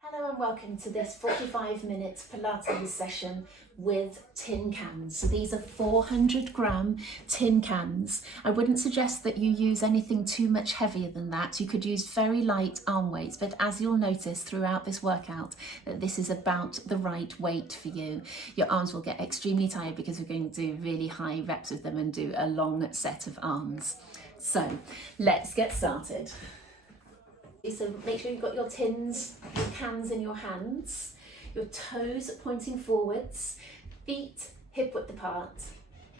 Hello and welcome to this 45-minute Pilates session with tin cans. So these are 400-gram tin cans. I wouldn't suggest that you use anything too much heavier than that. You could use very light arm weights, but as you'll notice throughout this workout, that this is about the right weight for you. Your arms will get extremely tired because we're going to do really high reps with them and do a long set of arms. So let's get started. So make sure you've got your tins, your cans in your hands, your toes pointing forwards, feet hip width apart.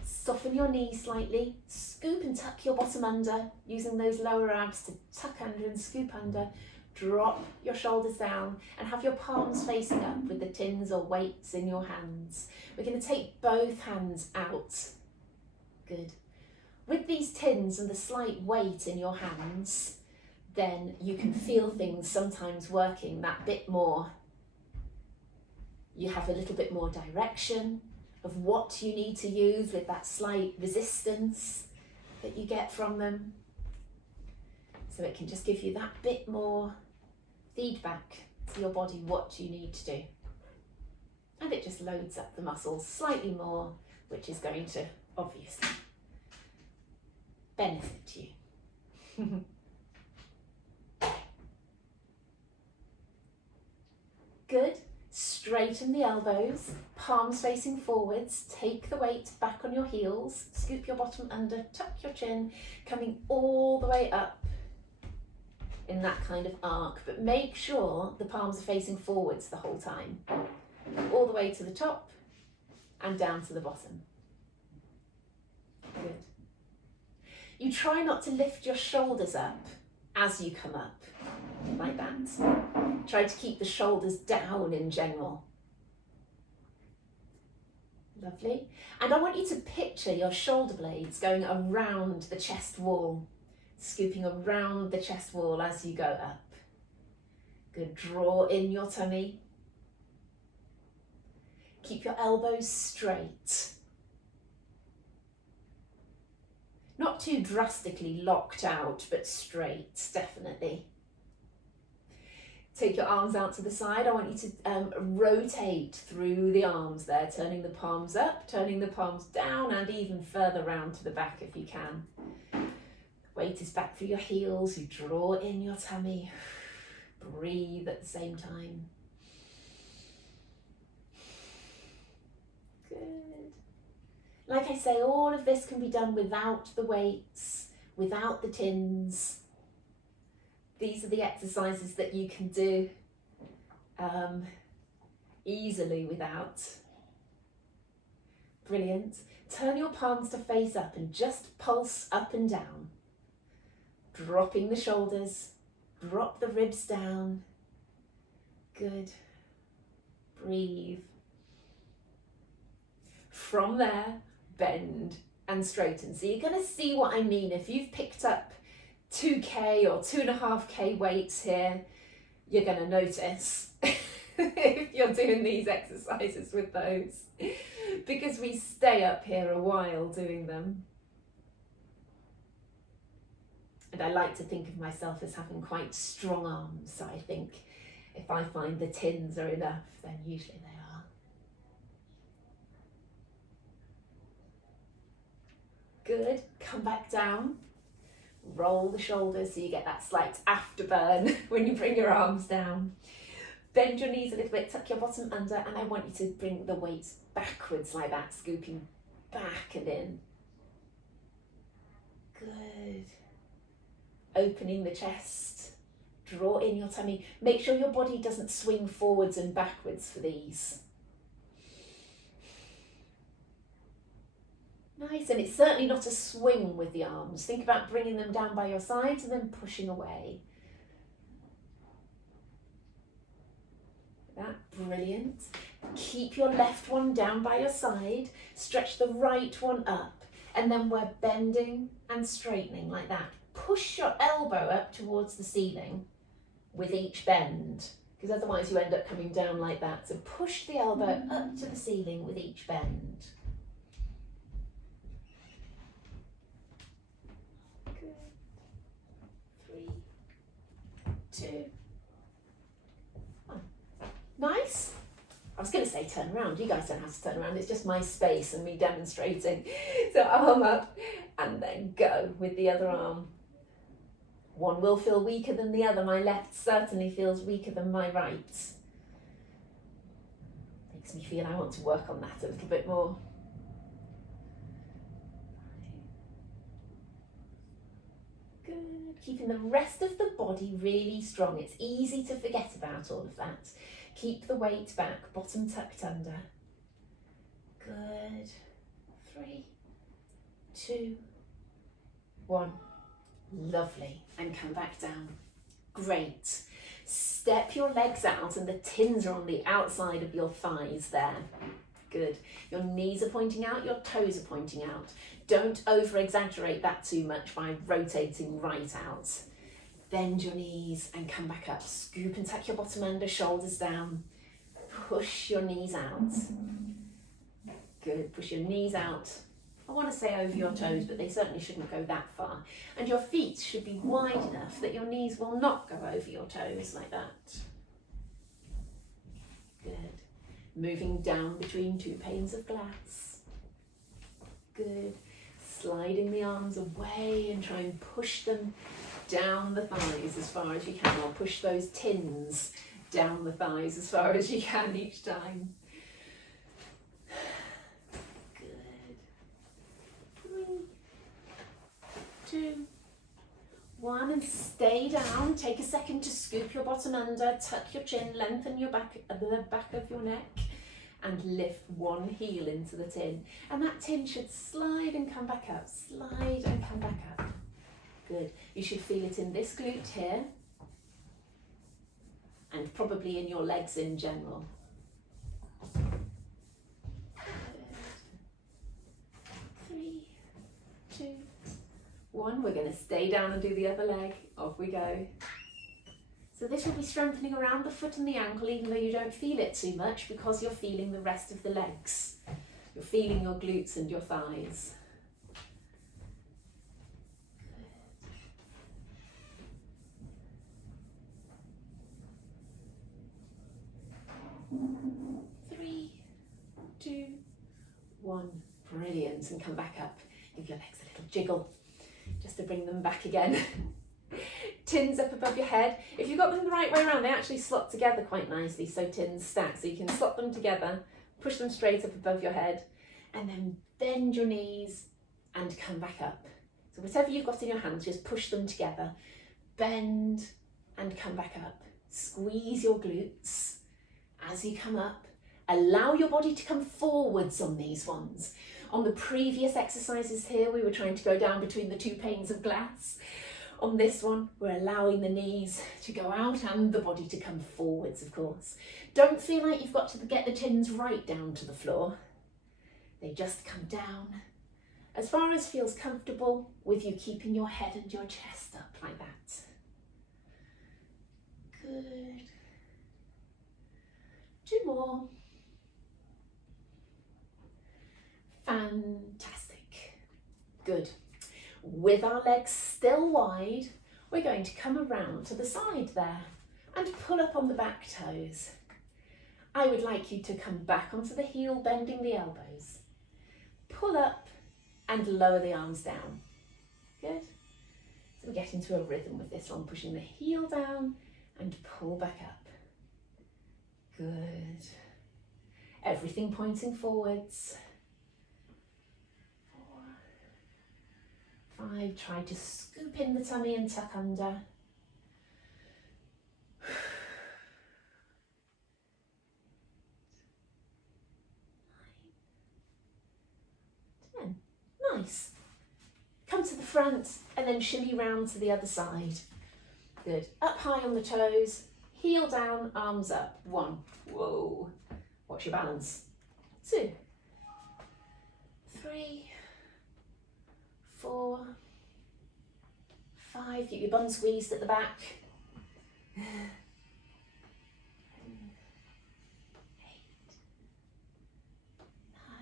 Soften your knees slightly, scoop and tuck your bottom under, using those lower abs to tuck under and scoop under. Drop your shoulders down and have your palms facing up with the tins or weights in your hands. We're going to take both hands out. Good. With these tins and the slight weight in your hands, then you can feel things sometimes working that bit more. You have a little bit more direction of what you need to use with that slight resistance that you get from them. So it can just give you that bit more feedback to your body what you need to do. And it just loads up the muscles slightly more, which is going to obviously benefit you. Good. Straighten the elbows, palms facing forwards, take the weight back on your heels, scoop your bottom under, tuck your chin, coming all the way up in that kind of arc, but make sure the palms are facing forwards the whole time, all the way to the top and down to the bottom. Good. You try not to lift your shoulders up as you come up, like that. Try to keep the shoulders down in general. Lovely. And I want you to picture your shoulder blades going around the chest wall, scooping around the chest wall as you go up. Good. Draw in your tummy. Keep your elbows straight. Not too drastically locked out, but straight, definitely. Take your arms out to the side. I want you to rotate through the arms there, turning the palms up, turning the palms down, and even further round to the back if you can. Weight is back through your heels. You draw in your tummy. Breathe at the same time. Good. Like I say, all of this can be done without the weights, without the tins. These are the exercises that you can do easily without. Brilliant. Turn your palms to face up and just pulse up and down. Dropping the shoulders, drop the ribs down. Good. Breathe. From there, bend and straighten. So you're going to see what I mean. If you've picked up 2K or 2.5K weights here, you're going to notice if you're doing these exercises with those, because we stay up here a while doing them. And I like to think of myself as having quite strong arms, so I think if I find the tins are enough, then usually they are. Good. Come back down. Roll the shoulders so you get that slight afterburn when you bring your arms down. Bend your knees a little bit, tuck your bottom under, and I want you to bring the weights backwards like that, scooping back and in. Good. Opening the chest, draw in your tummy. Make sure your body doesn't swing forwards and backwards for these. Nice, and it's certainly not a swing with the arms. Think about bringing them down by your sides and then pushing away. That, brilliant. Keep your left one down by your side, stretch the right one up, and then we're bending and straightening like that. Push your elbow up towards the ceiling with each bend, because otherwise you end up coming down like that. So push the elbow up to the ceiling with each bend. 2, 1. going to say turn around. You guys don't have to turn around. It's just my space and me demonstrating. So arm up and then go with the other arm. One will feel weaker than the other. My left certainly feels weaker than my right. Makes me feel I want to work on that a little bit more. Good. Keeping the rest of the body really strong. It's easy to forget about all of that. Keep the weight back, bottom tucked under. Good. 3, 2, 1. Lovely. And come back down. Great. Step your legs out and the tins are on the outside of your thighs there. Good. Your knees are pointing out, your toes are pointing out. Don't over exaggerate that too much by rotating right out. Bend your knees and come back up. Scoop and tuck your bottom under, shoulders down. Push your knees out. Good. Push your knees out. I want to say over your toes, but they certainly shouldn't go that far. And your feet should be wide enough that your knees will not go over your toes like that. Good. Moving down between 2 panes of glass. Good. Sliding the arms away and try and push them down the thighs as far as you can, or push those tins down the thighs as far as you can each time. Good. 3, 2, 1, and stay down. Take a second to scoop your bottom under, tuck your chin, lengthen your back, the back of your neck, and lift one heel into the tin. And that tin should slide and come back up, slide and come back up. Good. You should feel it in this glute here, and probably in your legs in general. Good. 3, 2, 1. We're going to stay down and do the other leg. Off we go. So this will be strengthening around the foot and the ankle, even though you don't feel it too much, because you're feeling the rest of the legs. You're feeling your glutes and your thighs. Good. 3, 2, 1. Brilliant. And come back up. Give your legs a little jiggle, just to bring them back again. Tins up above your head. If you've got them the right way around, they actually slot together quite nicely, so tins stack. So you can slot them together, push them straight up above your head, and then bend your knees and come back up. So whatever you've got in your hands, just push them together, bend and come back up. Squeeze your glutes as you come up. Allow your body to come forwards on these ones. On the previous exercises here, we were trying to go down between the 2 panes of glass. On this one, we're allowing the knees to go out and the body to come forwards, of course. Don't feel like you've got to get the tins right down to the floor. They just come down as far as feels comfortable, with you keeping your head and your chest up like that. Good. 2 more. Fantastic. Good. With our legs still wide, we're going to come around to the side there and pull up on the back toes. I would like you to come back onto the heel, bending the elbows. Pull up and lower the arms down. Good. So we get into a rhythm with this one, pushing the heel down and pull back up. Good. Everything pointing forwards. 4, 5, try to scoop in the tummy and tuck under. 9, 10. Nice. Come to the front and then shimmy round to the other side. Good. Up high on the toes, heel down, arms up. 1. Whoa. Watch your balance. 2, 3, 4, 5. Keep your bum squeezed at the back. 8,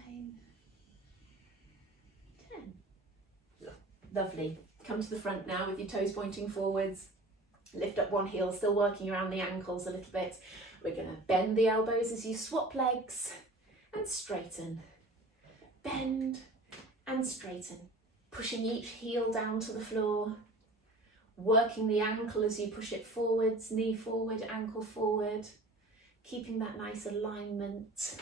9, 10. Lovely. Come to the front now with your toes pointing forwards. Lift up one heel, still working around the ankles a little bit. We're going to bend the elbows as you swap legs and straighten. Bend and straighten. Pushing each heel down to the floor. Working the ankle as you push it forwards, knee forward, ankle forward. Keeping that nice alignment.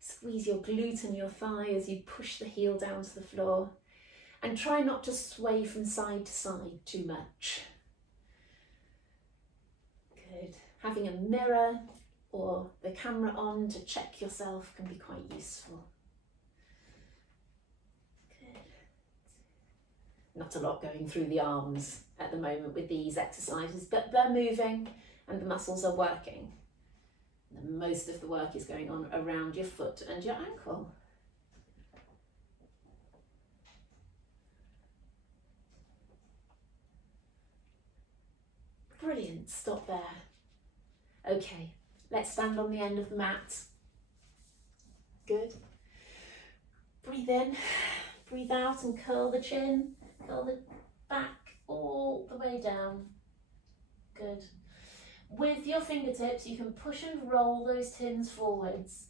Squeeze your glute and your thigh as you push the heel down to the floor. And try not to sway from side to side too much. Good. Having a mirror or the camera on to check yourself can be quite useful. Good. Not a lot going through the arms at the moment with these exercises, but they're moving and the muscles are working. And most of the work is going on around your foot and your ankle. Brilliant, stop there. Okay, let's stand on the end of the mat. Good. Breathe in, breathe out and curl the chin, curl the back all the way down. Good. With your fingertips, you can push and roll those tins forwards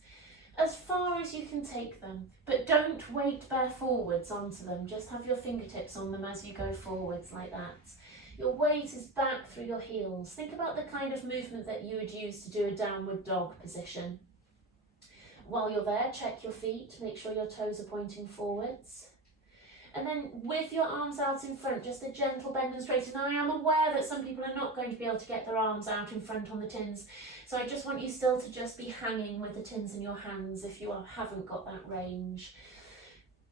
as far as you can take them, but don't weight bear forwards onto them. Just have your fingertips on them as you go forwards like that. Your weight is back through your heels. Think about the kind of movement that you would use to do a downward dog position. While you're there, check your feet, make sure your toes are pointing forwards. And then with your arms out in front, just a gentle bend and straighten. Now I am aware that some people are not going to be able to get their arms out in front on the tins, so I just want you still to just be hanging with the tins in your hands if you haven't got that range.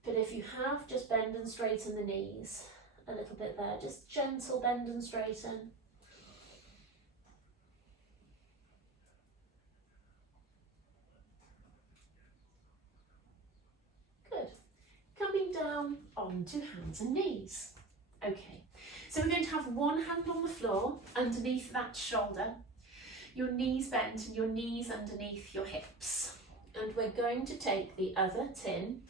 But if you have, just bend and straighten the knees. A little bit there, just gentle bend and straighten. Good. Coming down onto hands and knees. Okay, so we're going to have one hand on the floor underneath that shoulder, your knees bent and your knees underneath your hips. And we're going to take the other tin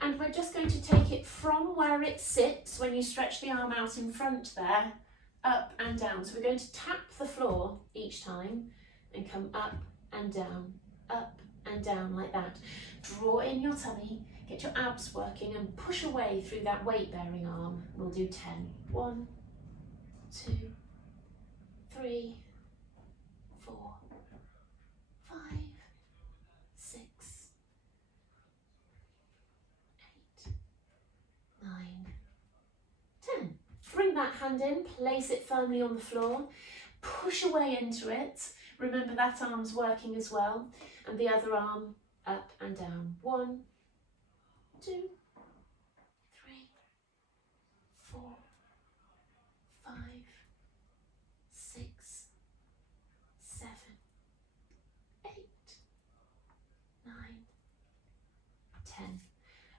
and we're just going to take it from where it sits when you stretch the arm out in front there, up and down. So we're going to tap the floor each time and come up and down like that. Draw in your tummy, get your abs working and push away through that weight-bearing arm. We'll do 10. 1, 2, 3, 4, 5, 6, 8, 9, 10. Bring that hand in, place it firmly on the floor, push away into it. Remember that arm's working as well, and the other arm up and down. 1, 2, 3, 4, 5, 6, 7, 8, 9, 10.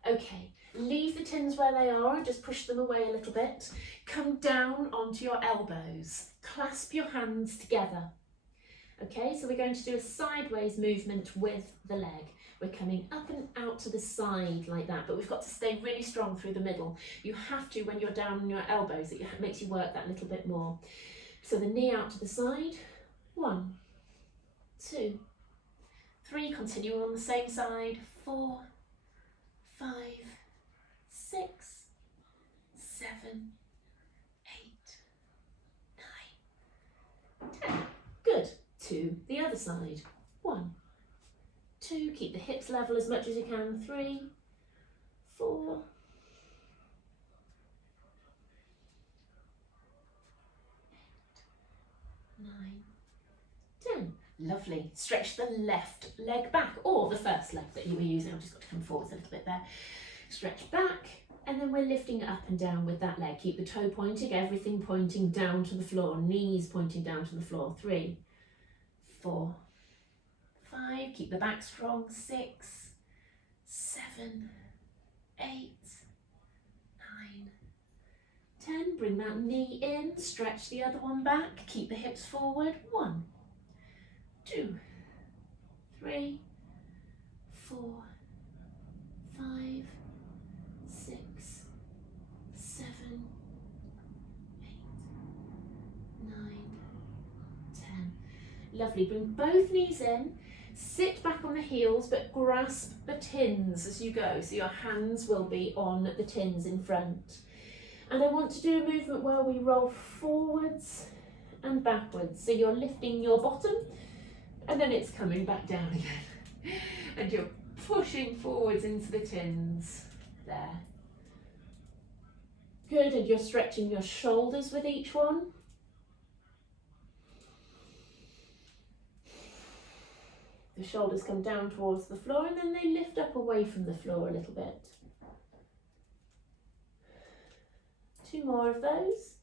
Okay, leave the tins where they are and just push them away a little bit. Come down onto your elbows. Clasp your hands together. Okay, so we're going to do a sideways movement with the leg. We're coming up and out to the side like that, but we've got to stay really strong through the middle. You have to, when you're down on your elbows, it makes you work that little bit more. So the knee out to the side. 1, 2, 3, continue on the same side. 4, 5, 6, 7, 8, 9, 10. Good. 2, the other side. 1, 2, keep the hips level as much as you can. 3, 4, 8, 9, 10. Lovely. Stretch the left leg back, or the first leg that you were using. I've just got to come forward a little bit there. Stretch back, and then we're lifting up and down with that leg. Keep the toe pointing, everything pointing down to the floor, knees pointing down to the floor. 3, 4, 5, keep the back strong. 6, 7, 8, 9, 10. Bring that knee in, stretch the other one back, keep the hips forward. 1, 2, 3, 4, 5, 6, 7, 8, 9, 10. Lovely, bring both knees in, sit back on the heels but grasp the tins as you go, so your hands will be on the tins in front. And I want to do a movement where we roll forwards and backwards, so you're lifting your bottom and then it's coming back down again and you're pushing forwards into the tins, there. Good, and you're stretching your shoulders with each one. The shoulders come down towards the floor and then they lift up away from the floor a little bit. 2 more of those.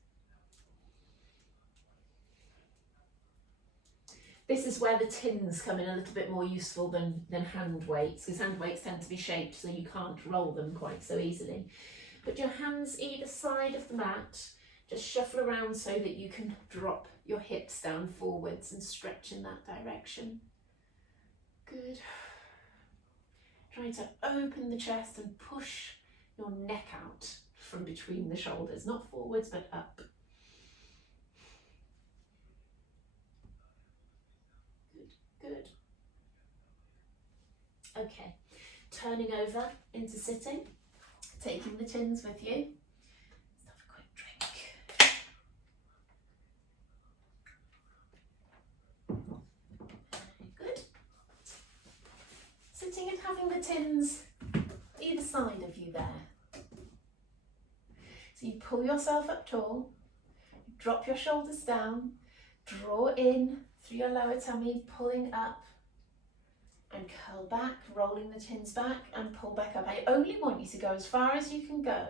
This is where the tins come in a little bit more useful than hand weights, because hand weights tend to be shaped so you can't roll them quite so easily. Put your hands either side of the mat, just shuffle around so that you can drop your hips down forwards and stretch in that direction. Good. Try to open the chest and push your neck out from between the shoulders, not forwards but up. Good, good. Okay, turning over into sitting, taking the tins with you. Let's have a quick drink. Good. Sitting and having the tins either side of you there. So you pull yourself up tall, drop your shoulders down, draw in through your lower tummy, pulling up, and curl back, rolling the tins back and pull back up. I only want you to go as far as you can go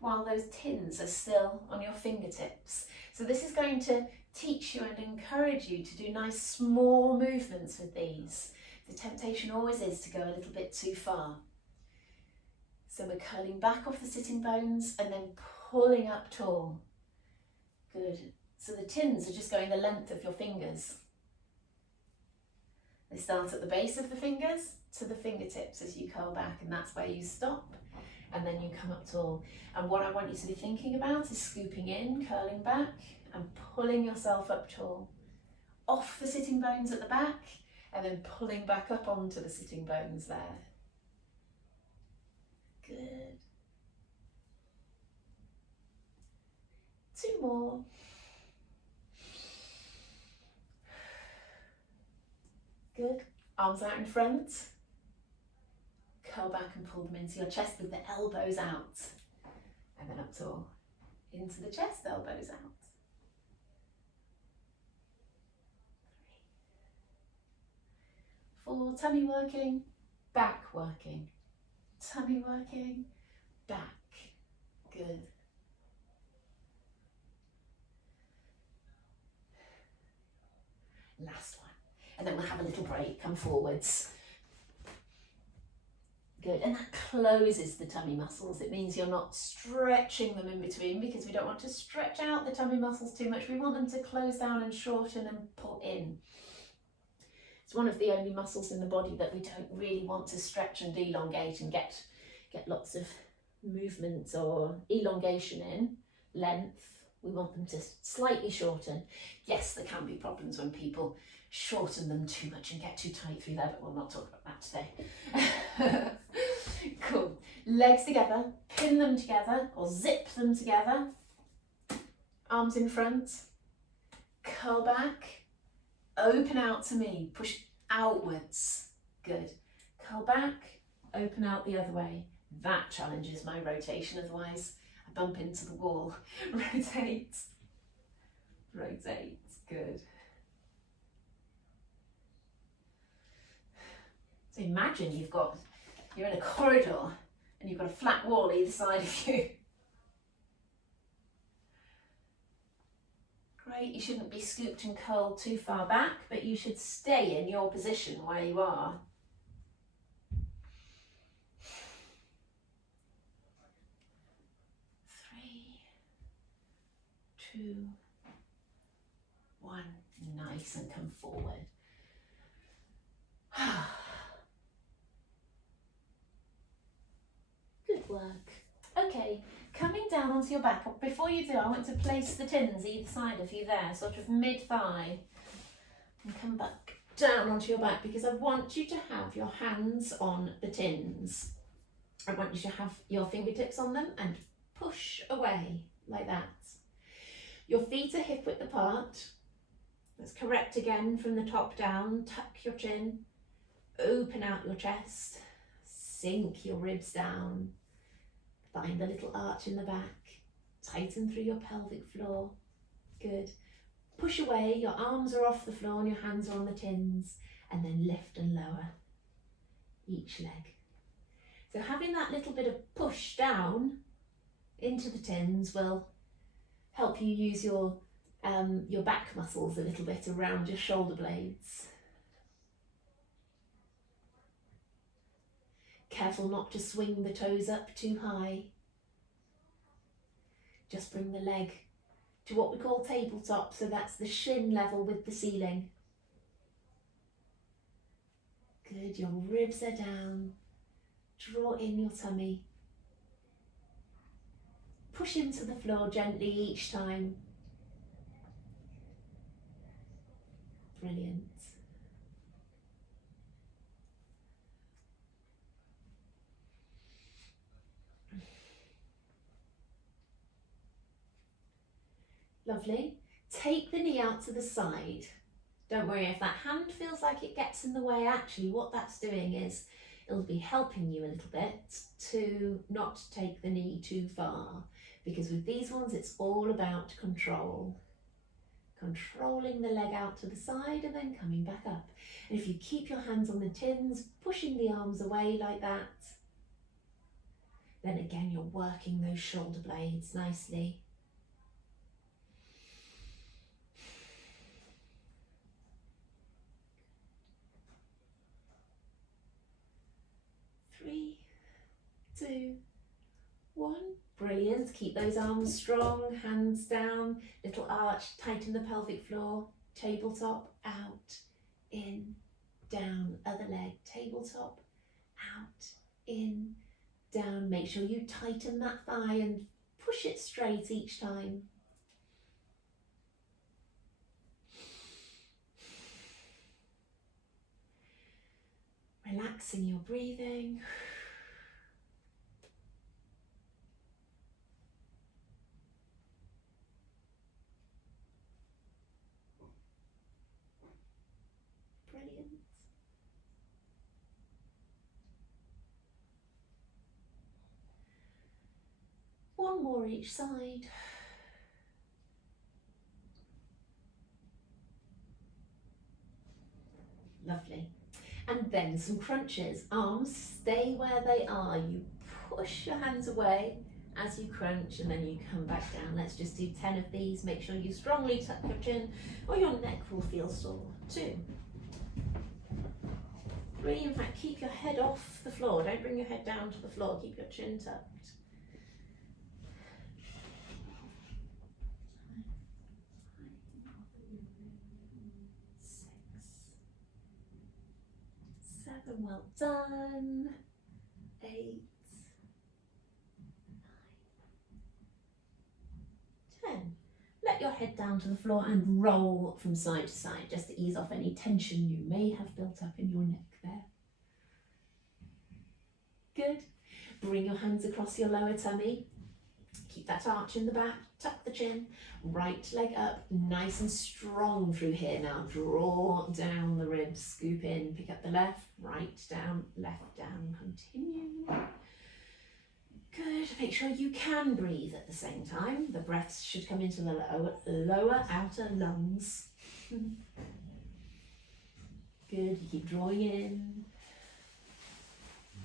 while those tins are still on your fingertips. So this is going to teach you and encourage you to do nice small movements with these. The temptation always is to go a little bit too far. So we're curling back off the sitting bones and then pulling up tall. Good. So the tins are just going the length of your fingers. They start at the base of the fingers to the fingertips as you curl back, and that's where you stop, and then you come up tall. And what I want you to be thinking about is scooping in, curling back and pulling yourself up tall. Off the sitting bones at the back and then pulling back up onto the sitting bones there. Good. 2 more. Good. Arms out in front. Curl back and pull them into your chest with the elbows out. And then up tall. Into the chest, elbows out. 3. 4. Tummy working, back working. Tummy working, back. Good. Last one. And then we'll have a little break, come forwards. Good, and that closes the tummy muscles. It means you're not stretching them in between, because we don't want to stretch out the tummy muscles too much. We want them to close down and shorten and pull in. It's one of the only muscles in the body that we don't really want to stretch and elongate and get lots of movement or elongation in, length. We want them to slightly shorten. Yes, there can be problems when people shorten them too much and get too tight through there, but we'll not talk about that today. Cool. Legs together, pin them together or zip them together. Arms in front, curl back, open out to me, push outwards. Good. Curl back, open out the other way. That challenges my rotation, otherwise I bump into the wall. Rotate, rotate, good. So imagine you're in a corridor and you've got a flat wall either side of you. Great, you shouldn't be scooped and curled too far back, but you should stay in your position where you are. 2, 1, nice, and come forward. Good work. Okay, coming down onto your back. Before you do, I want to place the tins either side of you there, sort of mid-thigh. And come back down onto your back, because I want you to have your hands on the tins. I want you to have your fingertips on them and push away like that. Your feet are hip width apart. Let's correct again from the top down. Tuck your chin, open out your chest, sink your ribs down, find a little arch in the back, tighten through your pelvic floor. Good. Push away, your arms are off the floor and your hands are on the tins, and then lift and lower each leg. So having that little bit of push down into the tins will help you use your back muscles a little bit around your shoulder blades. Careful not to swing the toes up too high. Just bring the leg to what we call tabletop, so that's the shin level with the ceiling. Good, your ribs are down. Draw in your tummy. Push into the floor gently each time. Brilliant. Lovely. Take the knee out to the side. Don't worry if that hand feels like it gets in the way. Actually, what that's doing is it'll be helping you a little bit to not take the knee too far, because with these ones it's all about control. Controlling the leg out to the side and then coming back up. And if you keep your hands on the tins, pushing the arms away like that, then again you're working those shoulder blades nicely. Three, two, one. Brilliant. Keep those arms strong, hands down, little arch, tighten the pelvic floor, tabletop, out, in, down, other leg, tabletop, out, in, down. Make sure you tighten that thigh and push it straight each time. Relaxing your breathing. Brilliant. One more each side. Lovely. And then some crunches. Arms stay where they are. You push your hands away as you crunch and then you come back down. Let's just do 10 of these. Make sure you strongly tuck your chin or your neck will feel sore. 2, 3, in fact keep your head off the floor. Don't bring your head down to the floor. Keep your chin tucked. 6, 7, well done. 8, 9, 10. Let your head down to the floor and roll from side to side, just to ease off any tension you may have built up in your neck there. Good. Bring your hands across your lower tummy. Keep that arch in the back, tuck the chin, right leg up, nice and strong through here. Now draw down the ribs, scoop in, pick up the left, right down, continue. Good, make sure you can breathe at the same time. The breath should come into the lower outer lungs. Good, you keep drawing in.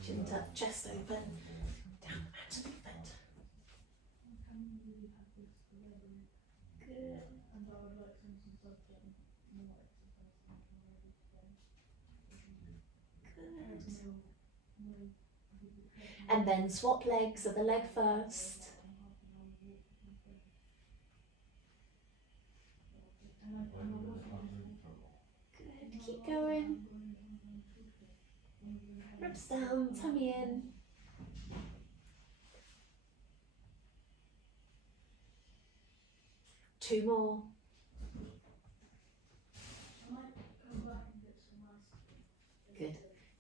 Chin tuck, chest open, down out of the bed. Good. Good. And then swap legs, so the leg first. Good, keep going. Ribs down, tummy in. Two more.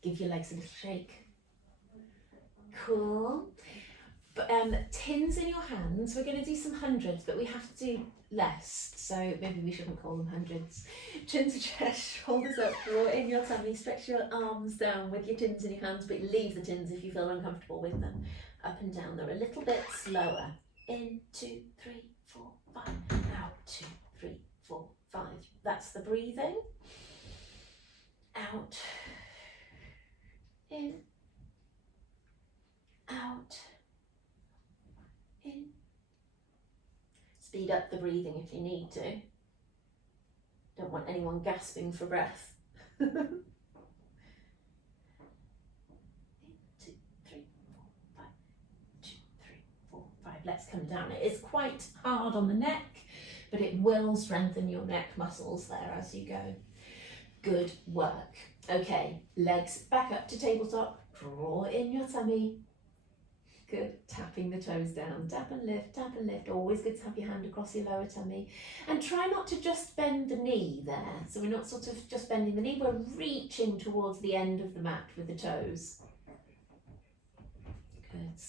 Give your legs a little shake. Cool. But, tins in your hands, we're going to do some hundreds, but we have to do less, so maybe we shouldn't call them hundreds. Chin to chest, shoulders up, draw in your tummy, stretch your arms down with your tins in your hands, but leave the tins if you feel uncomfortable with them. Up and down, they're a little bit slower. In, 2, 3, 4, 5, out, 2, 3, 4, 5. That's the breathing. Out, in, out, in. Speed up the breathing if you need to. Don't want anyone gasping for breath. 1, 2, 3, 4, 5. 2, 3, 4, 5. Let's come down. It is quite hard on the neck, but it will strengthen your neck muscles there as you go. Good work. Okay, legs back up to tabletop. Draw in your tummy. Good, tapping the toes down, tap and lift, always good to have your hand across your lower tummy. And try not to just bend the knee there, so we're not sort of just bending the knee, we're reaching towards the end of the mat with the toes. Good,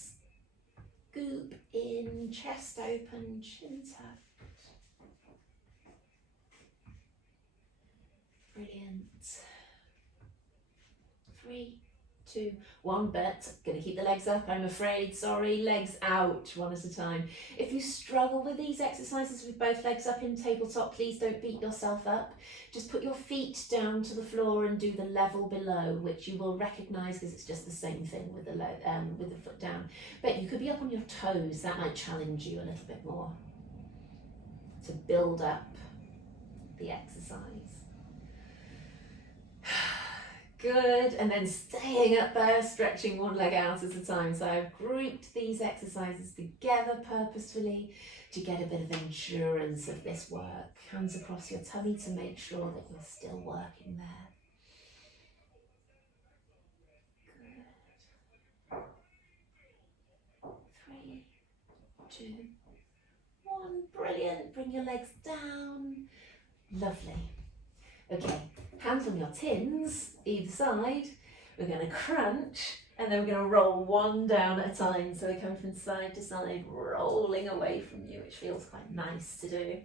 scoop in, chest open, chin tucked. Brilliant. 3, 2, 1, but gonna keep the legs up, I'm afraid, sorry, legs out, one at a time. If you struggle with these exercises with both legs up in tabletop, please don't beat yourself up. Just put your feet down to the floor and do the level below, which you will recognise because it's just the same thing with the foot down. But you could be up on your toes, that might challenge you a little bit more to build up the exercise. Good, and then staying up there, stretching one leg out at a time. So I've grouped these exercises together purposefully to get a bit of endurance of this work. Hands across your tummy to make sure that you're still working there. Good. 3, 2, 1, brilliant. Bring your legs down. Lovely. Okay, hands on your tins, either side. We're going to crunch and then we're going to roll one down at a time. So we're coming from side to side, rolling away from you, which feels quite nice to do.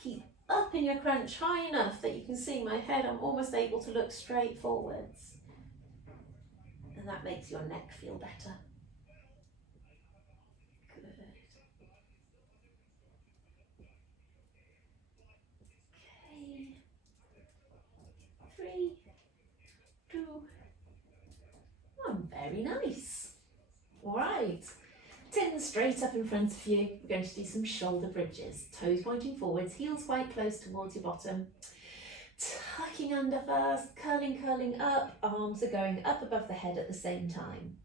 Keep up in your crunch high enough that you can see my head. I'm almost able to look straight forwards. And that makes your neck feel better. Good. 3, 2, 1. Very nice. All right. Tins straight up in front of you. We're going to do some shoulder bridges. Toes pointing forwards, heels quite close towards your bottom. Tucking under first, curling up. Arms are going up above the head at the same time.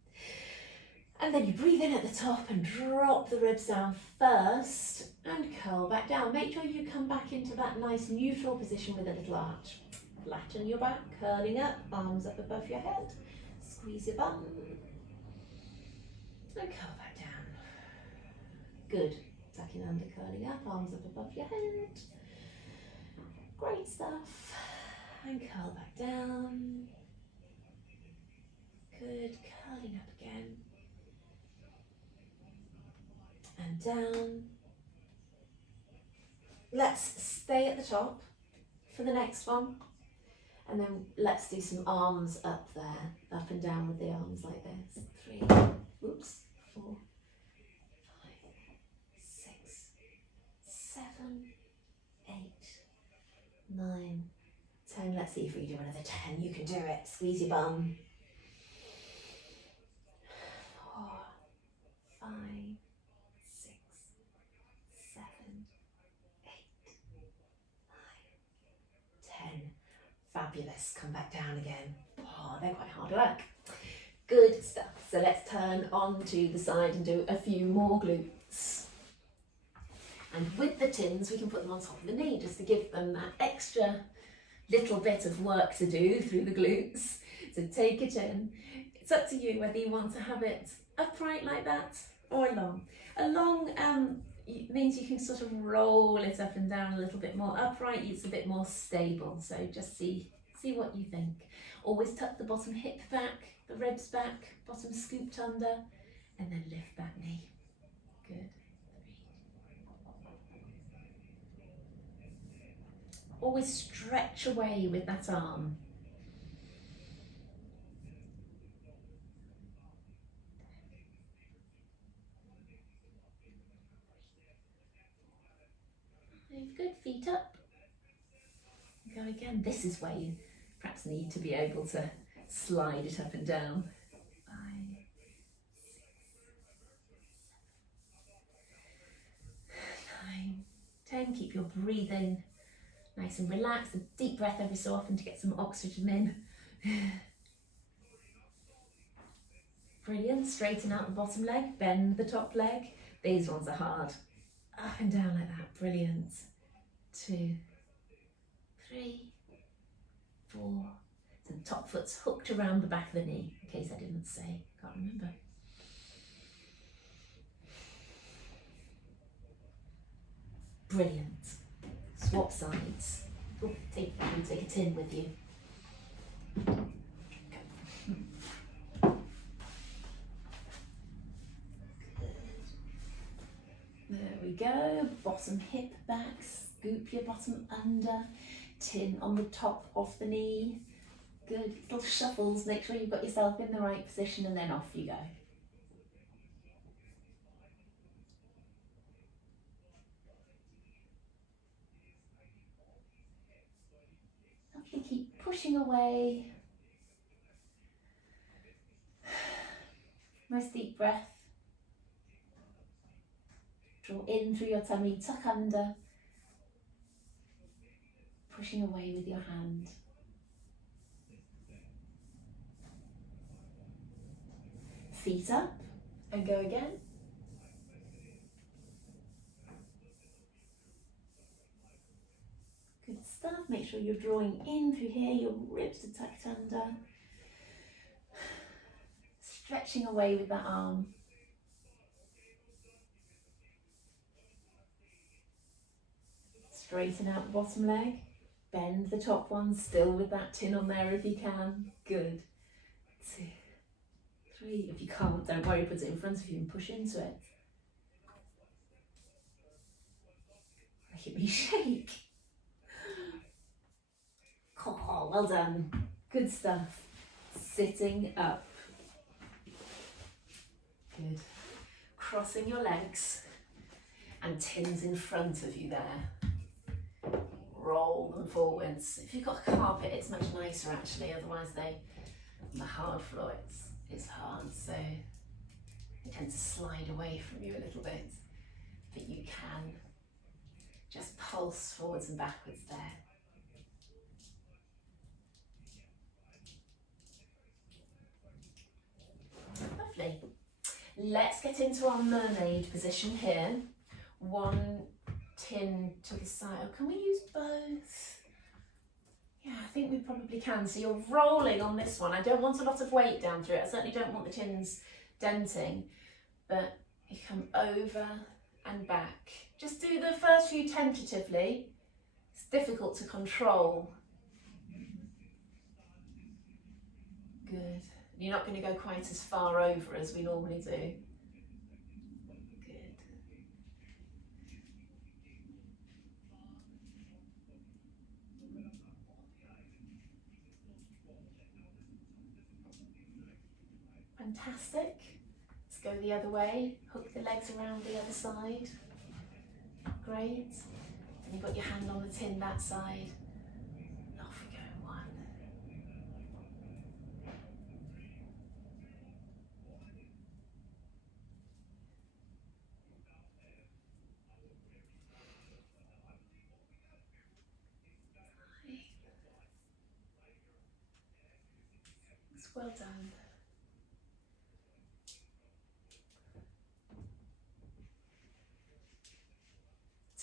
And then you breathe in at the top and drop the ribs down first and curl back down. Make sure you come back into that nice neutral position with a little arch. Flatten your back, curling up, arms up above your head. Squeeze your bum. And curl back down. Good. Tucking under, curling up, arms up above your head. Great stuff. And curl back down. Good. Curling up again. And down. Let's stay at the top for the next one. And then let's do some arms up there, up and down with the arms like this. 3, 4, 5, 6, 7, 8, 9, 10. Let's see if we do another 10. You can do it. Squeeze your bum. 4, 5, 6, 7, 8, 9, 10. Fabulous. Come back down again. Oh, they're quite hard work. Good stuff. So let's turn onto the side and do a few more glutes. And with the tins, we can put them on top of the knee just to give them that extra little bit of work to do through the glutes. So take it in. It's up to you whether you want to have it upright like that or along. Along means you can sort of roll it up and down a little bit more. Upright, it's a bit more stable. So just see See what you think. Always tuck the bottom hip back, the ribs back, bottom scooped under, and then lift that knee. Good. Always stretch away with that arm. Good, feet up. Go again. This is where you perhaps need to be able to slide it up and down. 5, 6, 7, 9, 10. Keep your breathing nice and relaxed. A deep breath every so often to get some oxygen in. Brilliant. Straighten out the bottom leg, bend the top leg. These ones are hard. Up and down like that. Brilliant. 2, 3, 4. So the top foot's hooked around the back of the knee, in case I didn't say. Can't remember. Brilliant. Swap sides. Oh, take a tin with you. There we go. Bottom hip back. Scoop your bottom under. Tin on the top of the knee. Good. Little shuffles. Make sure you've got yourself in the right position, and then off you go. Lovely. Keep pushing away. Nice deep breath. Draw in through your tummy, tuck under, pushing away with your hand. Feet up and go again. Good stuff. Make sure you're drawing in through here, your ribs are tucked under. Stretching away with that arm. Straighten out the bottom leg, bend the top one, still with that tin on there if you can. Good. 2, 3. If you can't, don't worry, put it in front of you and push into it. Look at me shake. Oh, well done. Good stuff. Sitting up. Good. Crossing your legs and tins in front of you there. Roll them forwards. If you've got a carpet, it's much nicer actually, otherwise on the hard floor it's hard, so they tend to slide away from you a little bit, but you can just pulse forwards and backwards there. Lovely. Let's get into our mermaid position here. One tin to the side. Oh, can we use both? Yeah, I think we probably can. So you're rolling on this one. I don't want a lot of weight down through it. I certainly don't want the tins denting, but you come over and back. Just do the first few tentatively. It's difficult to control. Good. You're not going to go quite as far over as we normally do. Fantastic. Let's go the other way. Hook the legs around the other side. Great. And you've got your hand on the tin that side. Off we go. 1. 5. It's well done.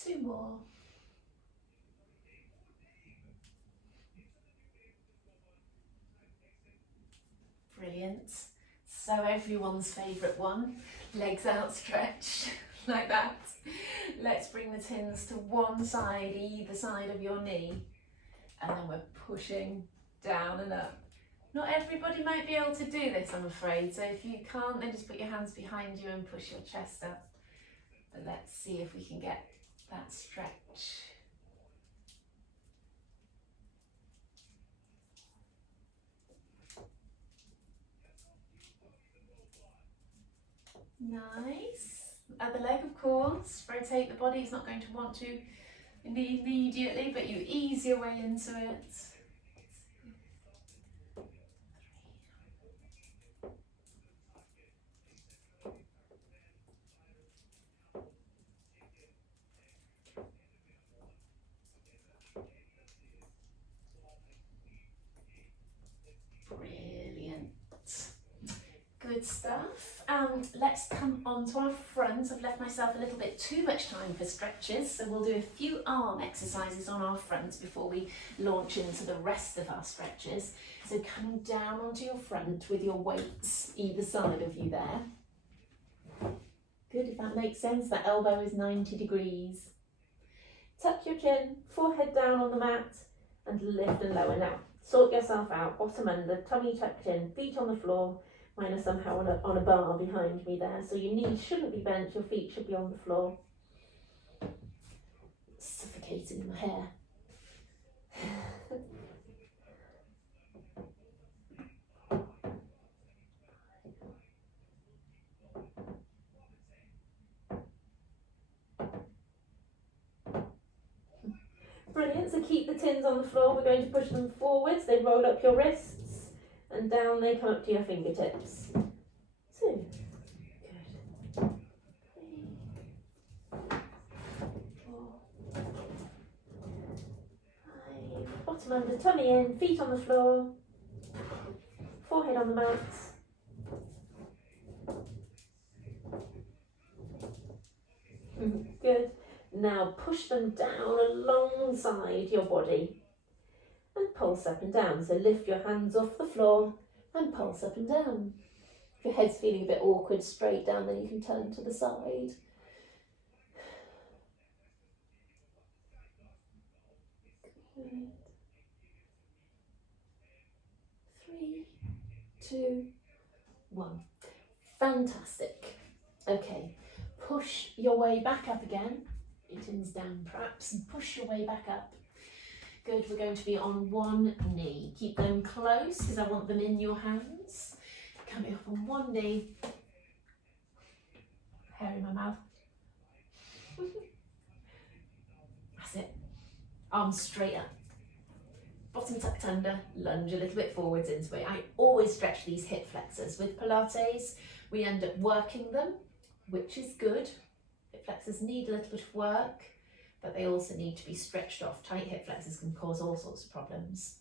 2 more. Brilliant. So everyone's favourite one, legs outstretched like that. Let's bring the tins to one side, either side of your knee, and then we're pushing down and up. Not everybody might be able to do this, I'm afraid, so if you can't, then just put your hands behind you and push your chest up. But let's see if we can get that stretch. Nice. Other leg, of course. Rotate the body. It's not going to want to immediately, but you ease your way into it. Brilliant. Good stuff. Let's come on to our front. I've left myself a little bit too much time for stretches, so we'll do a few arm exercises on our front before we launch into the rest of our stretches. So coming down onto your front with your weights either side of you there. Good, if that makes sense. That elbow is 90 degrees. Tuck your chin, forehead down on the mat, and lift and lower. Now, sort yourself out, bottom under, tummy tucked in, feet on the floor. Mine are somehow on a bar behind me there, so your knees shouldn't be bent, your feet should be on the floor. Suffocating in my hair. Brilliant, so keep the tins on the floor. We're going to push them forwards. They roll up your wrists and down they come up to your fingertips. 2. Good. 3. 4. 5. Bottom under, tummy in, feet on the floor. Forehead on the mat. Good. Now push them down alongside your body and pulse up and down. So lift your hands off the floor and pulse up and down. If your head's feeling a bit awkward, straight down, then you can turn to the side. Good. 3, 2, 1. Fantastic. Okay, push your way back up again. Your tins down perhaps, and push your way back up. Good, we're going to be on one knee. Keep them close because I want them in your hands. Coming up on one knee. Hair in my mouth. That's it. Arms straight up. Bottom tucked under, lunge a little bit forwards into it. I always stretch these hip flexors. With Pilates, we end up working them, which is good. Hip flexors need a little bit of work, but they also need to be stretched off. Tight hip flexors can cause all sorts of problems.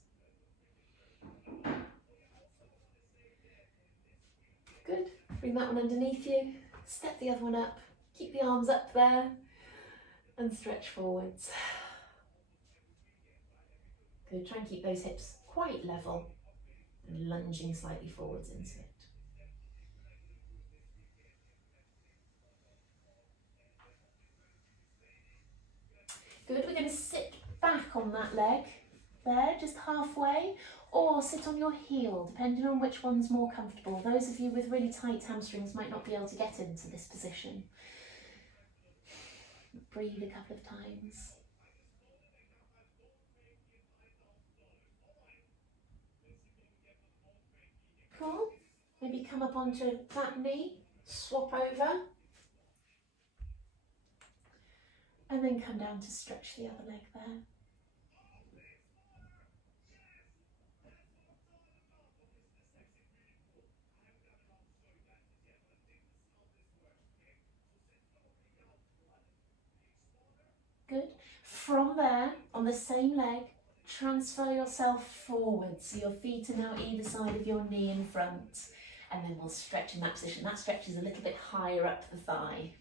Good. Bring that one underneath you. Step the other one up. Keep the arms up there and stretch forwards. Good. Try and keep those hips quite level and lunging slightly forwards into it. Good, we're going to sit back on that leg there, just halfway, or sit on your heel, depending on which one's more comfortable. Those of you with really tight hamstrings might not be able to get into this position. Breathe a couple of times. Cool. Maybe come up onto that knee, swap over. And then come down to stretch the other leg there. Good. From there, on the same leg, transfer yourself forward. So your feet are now either side of your knee in front. And then we'll stretch in that position. That stretches a little bit higher up the thigh.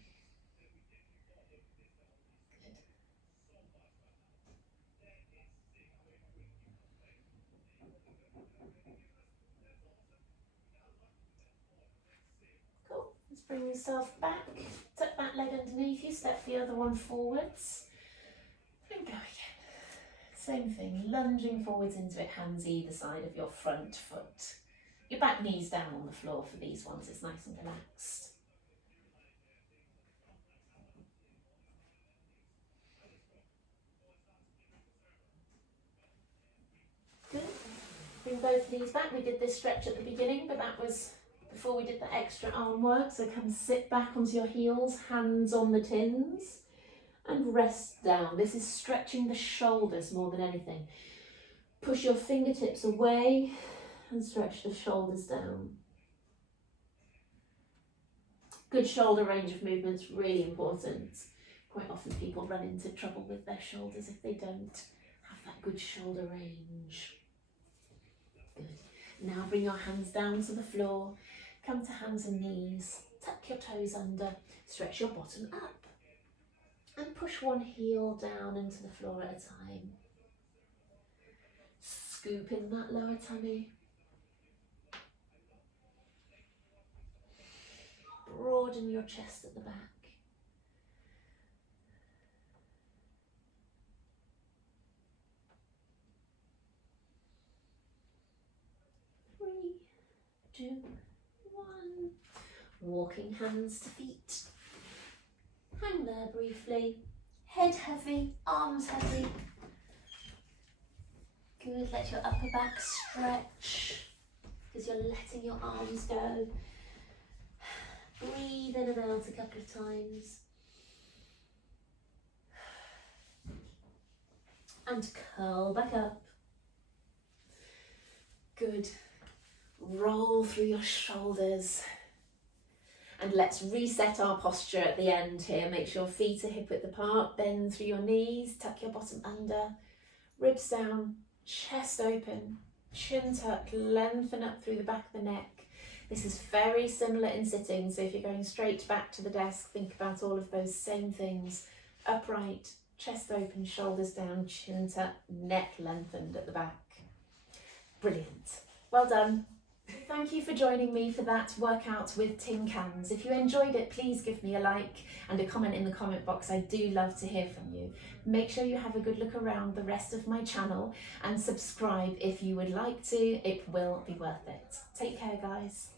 Bring yourself back, tuck that leg underneath you, step the other one forwards, and go again. Same thing, lunging forwards into it, hands either side of your front foot. Your back knees down on the floor for these ones, it's nice and relaxed. Good. Bring both knees back. We did this stretch at the beginning, but that was before we did the extra arm work. So come sit back onto your heels, hands on the tins, and rest down. This is stretching the shoulders more than anything. Push your fingertips away and stretch the shoulders down. Good shoulder range of movement is really important. Quite often people run into trouble with their shoulders if they don't have that good shoulder range. Good. Now bring your hands down to the floor. Come to hands and knees. Tuck your toes under. Stretch your bottom up. And push one heel down into the floor at a time. Scoop in that lower tummy. Broaden your chest at the back. Three, two, one. Walking hands to feet. Hang there briefly. Head heavy, arms heavy. Good, let your upper back stretch because you're letting your arms go. Breathe in and out a couple of times. And curl back up. Good. Roll through your shoulders. And let's reset our posture at the end here. Make sure feet are hip width apart. Bend through your knees. Tuck your bottom under. Ribs down. Chest open. Chin tuck. Lengthen up through the back of the neck. This is very similar in sitting. So if you're going straight back to the desk, think about all of those same things. Upright. Chest open. Shoulders down. Chin tuck. Neck lengthened at the back. Brilliant. Well done. Thank you for joining me for that workout with tin cans. If you enjoyed it, please give me a like and a comment in the comment box. I do love to hear from you. Make sure you have a good look around the rest of my channel and subscribe if you would like to. It will be worth it. Take care, guys.